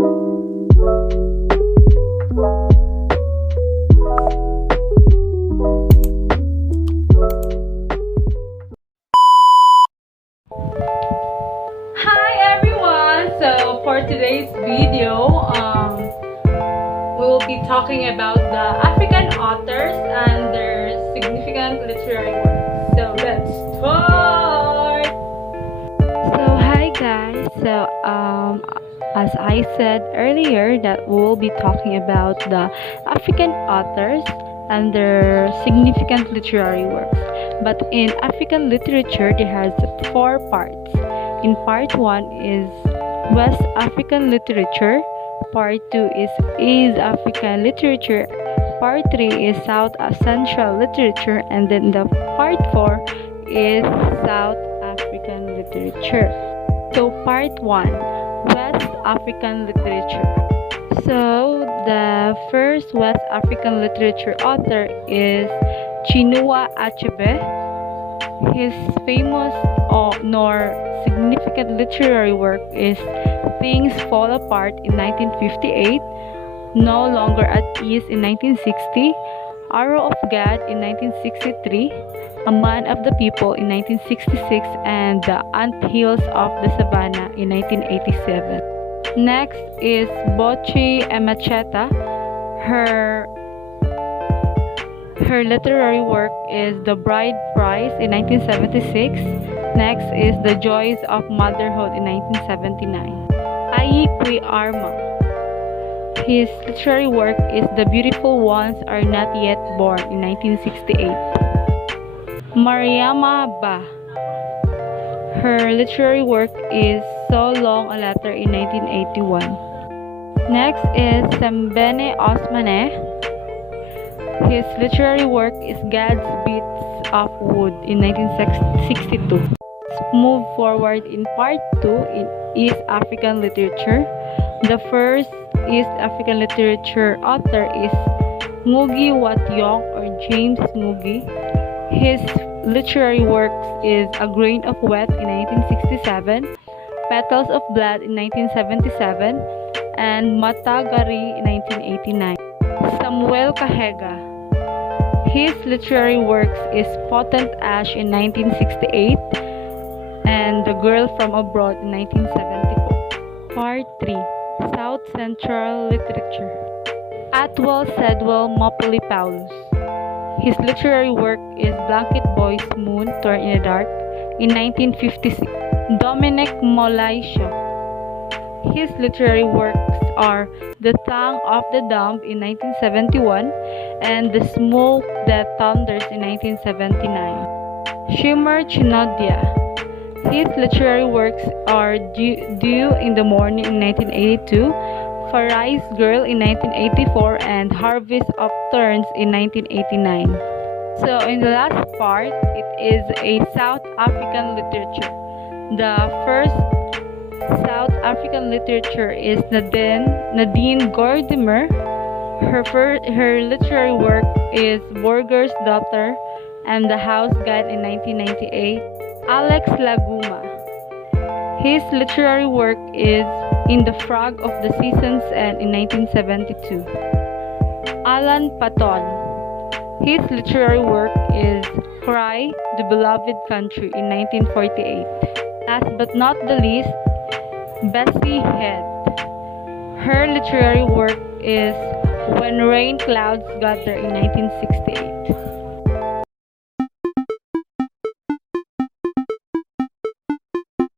Hi everyone! So for today's video, we will be talking about the African authors and their significant literary works. So let's start! So hi guys. As I said earlier that we'll be talking about the African authors and their significant literary works. But in African literature there has four parts. In part 1 is West African literature, part 2 is East African literature, part 3 is South Central literature, and then the part 4 is South African literature. So part 1, West African literature. So the first West African literature author is Chinua Achebe. His famous nor significant literary work is Things Fall Apart in 1958, No Longer at Ease in 1960, Arrow of God in 1963, A Man of the People in 1966, and The Anthills of the Savannah in 1987. Next is Bochi Emecheta. Her literary work is The Bride Price in 1976. Next is The Joys of Motherhood in 1979. Ayi Kwi Arma. His literary work is The Beautiful Ones Are Not Yet Born in 1968. Mariama Ba. Her literary work is So Long a Letter in 1981. Next is Sembene Osmane. His literary work is God's Bits of Wood in 1962. Let's move forward in part 2 in East African literature. The first East African literature author is Ngugi wa Thiong'o or James Ngugi. His literary works is A Grain of Wheat in 1967, Petals of Blood in 1977, and Matagari in 1989. Samuel Kahega. His literary works is Potent Ash in 1968 and The Girl from Abroad in 1974. Part 3, South Central Literature. Atwell Sedwell Mopoli Paulus. His literary work is Blanket Boy's Moon, Torn in the Dark in 1956. Dominic Molaisho. His literary works are The Tongue of the Dumb in 1971 and The Smoke That Thunders in 1979. Shimmer Chinodia. His literary works are Dew in the Morning in 1982, Farai's Girl in 1984, and Harvest of Thorns in 1989. So in the last part, it is a South African literature. The first South African literature is Nadine Gordimer. Her literary work is Burger's Daughter and The House Guide in 1998. Alex Laguma. His literary work is In the Frog of the Seasons and in 1972. Alan Paton. His literary work is Cry, the Beloved Country in 1948. Last but not the least, Bessie Head. Her literary work is When Rain Clouds Gather in 1968.